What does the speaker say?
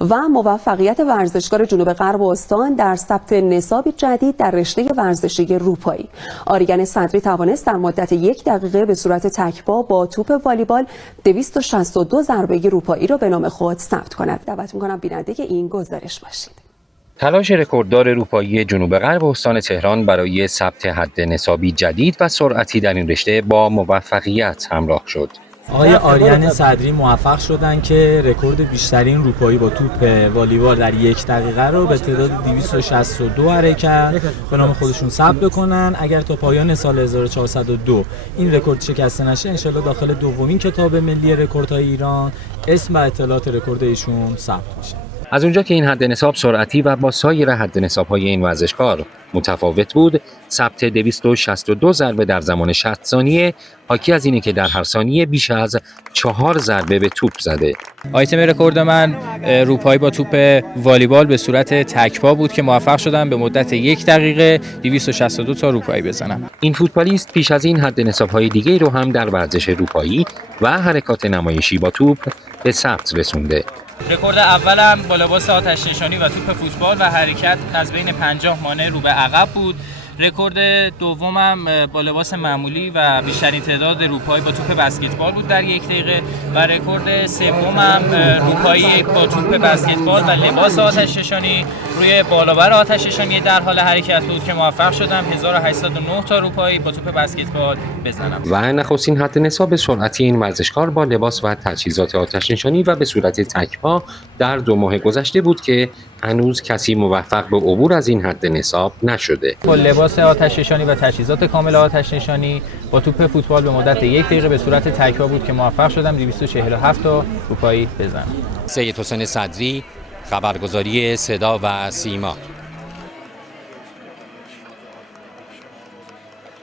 و موفقیت ورزشکار جنوب غرب استان در ثبت نصاب جدید در رشته ورزشی روپایی. آریان صدری توانست در مدت 1 دقیقه به صورت تک‌پا با توپ والیبال 262 ضربه روپایی را به نام خود ثبت کند. دعوت می‌کنم بیننده این گزارش باشید. تلاش رکورددار روپایی جنوب غرب استان تهران برای ثبت حد نصابی جدید و سرعتی در این رشته با موفقیت همراه شد. آقای آریان صدری موفق شدن که رکورد بیشترین روپایی با توپ والیبال در 1 دقیقه رو به تعداد 262 حرکت به نام خودشون ثبت بکنن. اگر تا پایان سال 1402 این رکورد شکسته نشه، انشالله داخل دومین کتاب ملی رکوردهای ایران اسم و اطلاعات رکورد ایشون ثبت میشه. از اونجا که این حد نصاب سرعتی و با سایر حد نصاب‌های این ورزشکار متفاوت بود، ثبت 262 ضربه در زمان 60 ثانیه حاکی از اینه که در هر ثانیه بیش از 4 ضربه به توپ زده. آیتم رکورد من روپایی با توپ والیبال به صورت تک‌پا بود که موفق شدم به مدت 1 دقیقه 262 تا روپایی بزنم. این فوتبالیست پیش از این حد نصاب‌های دیگه رو هم در ورزش روپایی و حرکات نمایشی با توپ به ثبت رسونده. رکورد اولم با لباس آتش نشانی و توپ فوتبال و حرکت از بین 50 مانع رو به عقب بود. رکورد دومم با لباس معمولی و بیشترین تعداد روپایی با توپ بسکتبال بود در 1 دقیقه و رکورد سومم روپایی با توپ بسکتبال و لباس آتش نشانی روی بالابر آتش نشانی در حال حرکت بود که موفق شدم 1809 تا روپایی با توپ بسکتبال بزنم. و نخستین حد نصاب سرعتی این ورزشکار با لباس و تجهیزات آتش نشانی و به صورت تک‌پا در 2 ماه گذشته بود که هنوز کسی موفق به عبور از این حد نصاب نشده. با لباس آتش نشانی و تجهیزات کامل آتش نشانی با توپ فوتبال به مدت 1 دقیقه به صورت تک‌پا بود که موفق شدم 247 تا روپایی بزنم. سید حسین صدری، خبرگزاری صدا و سیما.